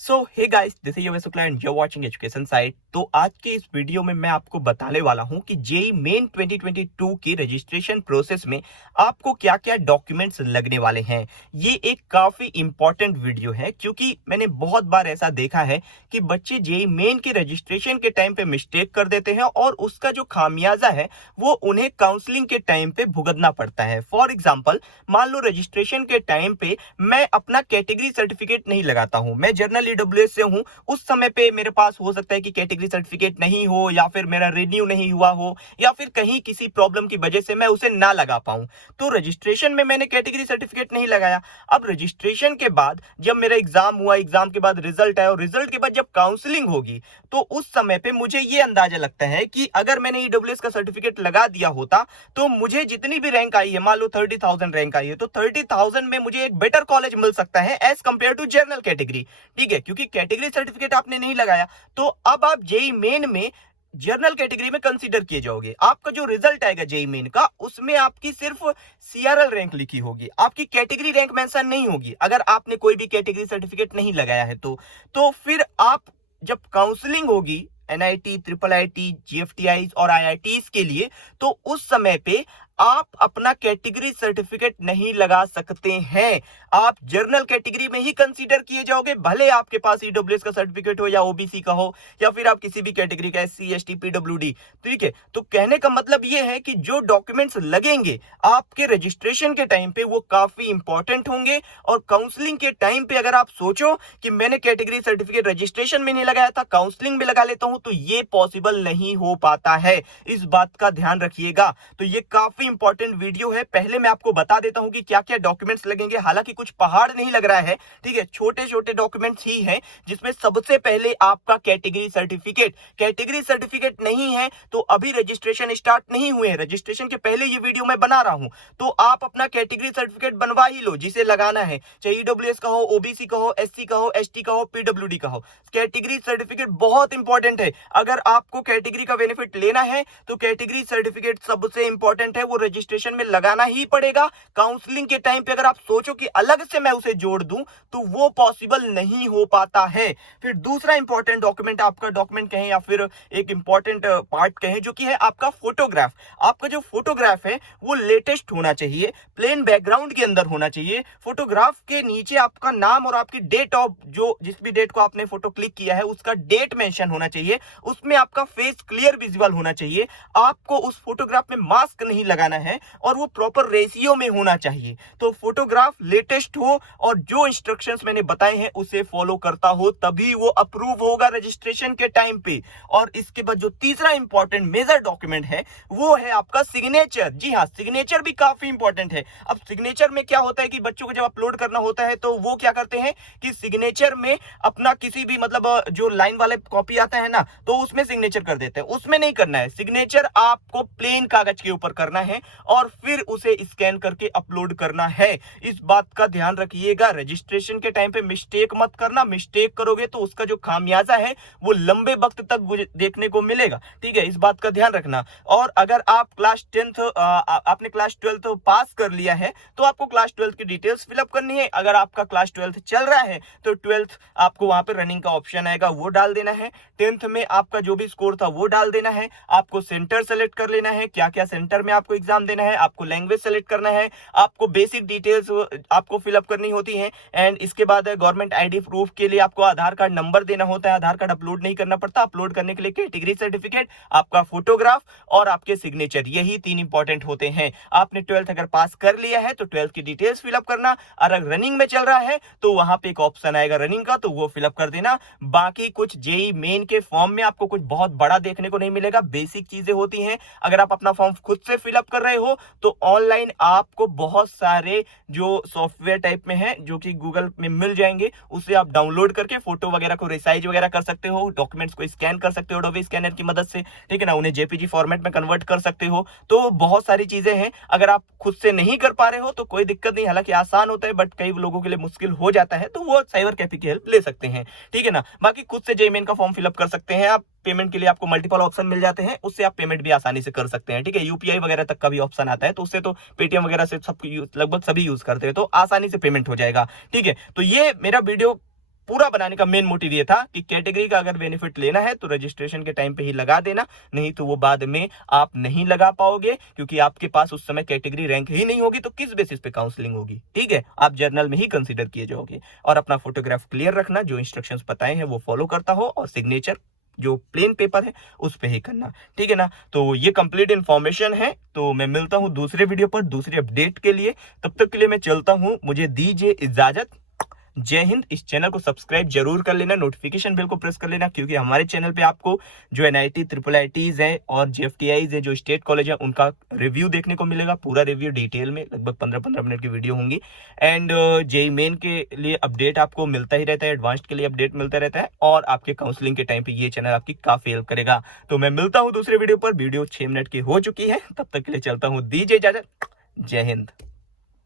So hey guys, this is your Shukla and you are watching education site. तो आज के इस वीडियो में मैं आपको बताने वाला हूं कि जेई मेन 2022 की रजिस्ट्रेशन प्रोसेस में आपको क्या-क्या डॉक्यूमेंट्स लगने वाले हैं। ये एक काफी इंपॉर्टेंट वीडियो है क्योंकि मैंने बहुत बार ऐसा देखा है कि बच्चे जेई मेन के रजिस्ट्रेशन के टाइम पे मिस्टेक कर देते हैं और उसका जो खामियाजा है वो उन्हें काउंसलिंग के टाइम पे भुगतना पड़ता है। फॉर एग्जाम्पल, मान लो रजिस्ट्रेशन के टाइम पे मैं अपना कैटेगरी सर्टिफिकेट नहीं लगाता हूं, मैं जनरल ईडब्ल्यूएस से हूं। उस समय पे मेरे पास हो सकता है कि कैटेगरी सर्टिफिकेट नहीं हो या फिर मेरा रिन्यू नहीं हुआ हो या फिर कहीं किसी प्रॉब्लम की वजह से मैं उसे ना लगा पाऊं। तो रजिस्ट्रेशन में मैंने कैटेगरी सर्टिफिकेट नहीं लगाया। अब रजिस्ट्रेशन के बाद जब मेरा एग्जाम हुआ, एग्जाम के बाद रिजल्ट आया और रिजल्ट के बाद जब काउंसलिंग होगी तो उस समय पे मुझे ये अंदाजा लगता है कि अगर मैंने ईडब्ल्यूएस का सर्टिफिकेट लगा दिया होता तो मुझे जितनी भी रैंक आई है, मान लो 30,000 रैंक आई है, तो 30,000 में मुझे एक बेटर कॉलेज मिल सकता है as compare to general category. ठीक है, क्योंकि कैटेगरी सर्टिफिकेट आपने नहीं लगाया। तो अब आप जेई मेन में जनरल कैटेगरी में कंसीडर किए जाओगे। आपका जो रिजल्ट आएगा जेई मेन का, उसमें आपकी सिर्फ सीआरएल रैंक लिखी होगी, आपकी कैटेगरी रैंक मेंशन नहीं होगी अगर आपने कोई भी कैटेगरी सर्टिफिकेट नहीं लगाया है। तो फिर आप जब काउंसलिंग होगी एनआईटी, ट्रिपल आईटी, जीएफटीआई और आईआईटीज के लिए, तो उस समय पे आप अपना कैटेगरी सर्टिफिकेट नहीं लगा सकते हैं। आप जनरल कैटेगरी में ही कंसीडर किए जाओगे, भले आपके पास ईडब्ल्यूएस का सर्टिफिकेट हो या ओबीसी का हो या फिर आप किसी भी कैटेगरी का एससी, एसटी, पीडब्ल्यूडी। ठीक है, तो कहने का मतलब यह है कि जो डॉक्यूमेंट्स लगेंगे आपके रजिस्ट्रेशन के टाइम पे वो काफी इंपॉर्टेंट होंगे। और काउंसलिंग के टाइम पे अगर आप सोचो कि मैंने कैटेगरी सर्टिफिकेट रजिस्ट्रेशन में नहीं लगाया था, काउंसलिंग में लगा लेता हूं, तो ये पॉसिबल नहीं हो पाता है। इस बात का ध्यान रखिएगा। तो ये काफी इंपॉर्टेंट वीडियो है। पहले मैं आपको बता देता हूं कि क्या क्या डॉक्यूमेंट्स लगेंगे। हालांकि कुछ पहाड़ नहीं लग रहा है, ठीक है, छोटे छोटे डॉक्यूमेंट्स ही हैं, जिसमें सबसे पहले आपका कैटेगरी सर्टिफिकेट नहीं है तो अभी रजिस्ट्रेशन स्टार्ट नहीं हुए हैं, रजिस्ट्रेशन के पहले ये वीडियो मैं बना रहा हूं, तो आप अपना कैटेगरी सर्टिफिकेट बनवा ही लो जिसे लगाना है, चाहे ईडब्ल्यूएस का हो, ओबीसी का हो, एससी का हो, एसटी का हो, पीडब्ल्यूडी का हो। कैटेगरी सर्टिफिकेट बहुत इंपॉर्टेंट है। अगर आपको कैटेगरी का बेनिफिट लेना है तो कैटेगरी सर्टिफिकेट सबसे इंपॉर्टेंट है, वो रजिस्ट्रेशन में लगाना ही पड़ेगा। काउंसलिंग के टाइम पे अगर आप सोचो कि अलग से मैं उसे जोड़ दूं तो वो पॉसिबल नहीं हो पाता है। फिर दूसरा इंपॉर्टेंट डॉक्यूमेंट, आपका डॉक्यूमेंट कहें या फिर एक इंपॉर्टेंट पार्ट कहें, जो कि है आपका फोटोग्राफ। आपका जो फोटोग्राफ है वो लेटेस्ट होना चाहिए, प्लेन बैकग्राउंड के अंदर होना चाहिए। फोटोग्राफ के नीचे आपका नाम और आपकी डेट ऑफ, जो जिस भी डेट को आपने फोटो क्लिक किया है उसका डेट मेंशन होना चाहिए। उसमें आपका फेस क्लियर विजिबल होना चाहिए। आपको उस फोटोग्राफ में मास्क नहीं लगाना है और वो प्रॉपर रेशियो में होना चाहिए। तो फोटोग्राफ लेटेस्ट हो और जो इंस्ट्रक्शंस मैंने बताए हैं उसे फॉलो करता हो, तभी वो अप्रूव होगा रजिस्ट्रेशन के टाइम पे। और इसके बाद जो तीसरा इंपॉर्टेंट मेजर डॉक्यूमेंट है वो है आपका सिग्नेचर। जी हाँ, सिग्नेचर भी काफी इंपॉर्टेंट है। अब सिग्नेचर में क्या होता है कि बच्चों को जब अपलोड करना होता है तो वो क्या करते हैं कि सिग्नेचर में अपना किसी भी मतलब जो लाइन वाले कॉपी आता है ना, तो उसमें सिग्नेचर कर देते हैं। उसमें नहीं करना है, सिग्नेचर आपको प्लेन कागज के ऊपर करना है और फिर उसे स्कैन करके अपलोड करना है। इस बात का ध्यान रखिएगा। रजिस्ट्रेशन के टाइम पे मिस्टेक मत करना। मिस्टेक करोगे तो उसका जो खामियाजा है वो लंबे वक्त तक देखने को मिलेगा। ठीक है, इस बात का ध्यान रखना। और अगर आप आपने क्लास 12 पास कर लिया है तो आपको क्लास 12 की डिटेल्स फिलअप करनी है। अगर आपका क्लास 12 चल रहा है तो 12th आपको वहां पे रनिंग का ऑप्शन आएगा, वो डाल देना है। 10th में आपका जो भी स्कोर था वो डाल देना है। आपको सेंटर सेलेक्ट कर लेना है, क्या क्या सेंटर में आपको एग्जाम देना है। आपको लैंग्वेज सेलेक्ट करना है। आपको बेसिक डिटेल्स आपको फिलअप करनी होती है। एंड इसके बाद गवर्नमेंट आईडी प्रूफ के लिए आपको आधार कार्ड नंबर देना होता है। आधार कार्ड अपलोड नहीं करना पड़ता। अपलोड करने के लिए कैटेगरी सर्टिफिकेट, आपका फोटोग्राफ और आपके सिग्नेचर, यही 3 इंपॉर्टेंट होते हैं। आपने 12th अगर पास कर लिया है तो 12th की डिटेल्स फिलअप करना। अगर रनिंग में चल रहा है तो वहां पे एक ऑप्शन आएगा रनिंग का, तो वो फिलअप कर देना। बाकी कुछ जेई मेन के फॉर्म में आपको कुछ बहुत बड़ा देखने को नहीं मिलेगा, बेसिक चीजें होती हैं। अगर आप अपना फॉर्म खुद से फिलअप कर रहे हो तो ऑनलाइन आपको बहुत सारे जो सॉफ्टवेयर टाइप में है जो कि गूगल में मिल जाएंगे, उसे आप डाउनलोड करके फोटो वगैरह को रिसाइज वगैरह कर सकते हो, डॉक्यूमेंट्स को स्कैन कर सकते हो एडोबी स्कैनर की मदद से। ठीक है ना, उन्हें जेपीजी फॉर्मेट में कन्वर्ट कर सकते हो। तो बहुत सारी चीजें हैं। अगर आप खुद से नहीं कर पा रहे हो तो कोई दिक्कत नहीं, हालांकि आसान होता है बट कई लोगों के लिए मुश्किल हो जाता है, तो वो साइबर कैफे की हेल्प ले सकते हैं। ठीक है ना, बाकी खुद से जेई मेन का फॉर्म फिलअप कर सकते हैं आप। पेमेंट के लिए आपको मल्टीपल ऑप्शन मिल जाते हैं, उससे आप पेमेंट भी आसानी से कर सकते हैं। ठीक है, यूपीआई वगैरह तक का भी ऑप्शन आता है, तो उससे तो पेटीएम वगैरह से सब लगभग सभी यूज करते हैं, तो आसानी से पेमेंट हो जाएगा। ठीक है, तो ये मेरा वीडियो पूरा बनाने का मेन मोटिव ये था कि कैटेगरी का अगर बेनिफिट लेना है तो रजिस्ट्रेशन के टाइम पे ही लगा देना, नहीं तो वो बाद में आप नहीं लगा पाओगे, क्योंकि आपके पास उस समय कैटेगरी रैंक ही नहीं होगी तो किस बेसिस पे काउंसलिंग होगी। ठीक है, आप जर्नल में ही कंसीडर किए जाओगे। और अपना फोटोग्राफ क्लियर रखना, जो इंस्ट्रक्शंस बताए हैं वो फॉलो करता हो, और सिग्नेचर जो प्लेन पेपर है उस पे ही करना। ठीक है ना, तो ये कंप्लीट इन्फॉर्मेशन है। तो मैं मिलता हूं दूसरे वीडियो पर दूसरे अपडेट के लिए, तब तक के लिए मैं चलता हूं, मुझे दीजिए इजाजत। जय हिंद। इस चैनल को सब्सक्राइब जरूर कर लेना, नोटिफिकेशन बेल को प्रेस कर लेना, क्योंकि हमारे चैनल पे आपको जो एनआईटी, ट्रिपल आईटीज है और जेएफटीआईज है, जो स्टेट कॉलेज है, उनका रिव्यू देखने को मिलेगा। पूरा रिव्यू डिटेल में, लगभग 15-15 मिनट की वीडियो होंगी। एंड जेई मेन के लिए अपडेट आपको मिलता ही रहता है, एडवांस्ड के लिए अपडेट मिलता रहता है, और आपके काउंसलिंग के टाइम पे ये चैनल आपकी काफी हेल्प करेगा। तो मैं मिलता हूँ दूसरे वीडियो पर। वीडियो 6 मिनट की हो चुकी है, तब तक के लिए चलता हूँ, दीजिए इजाजत। जय हिंद।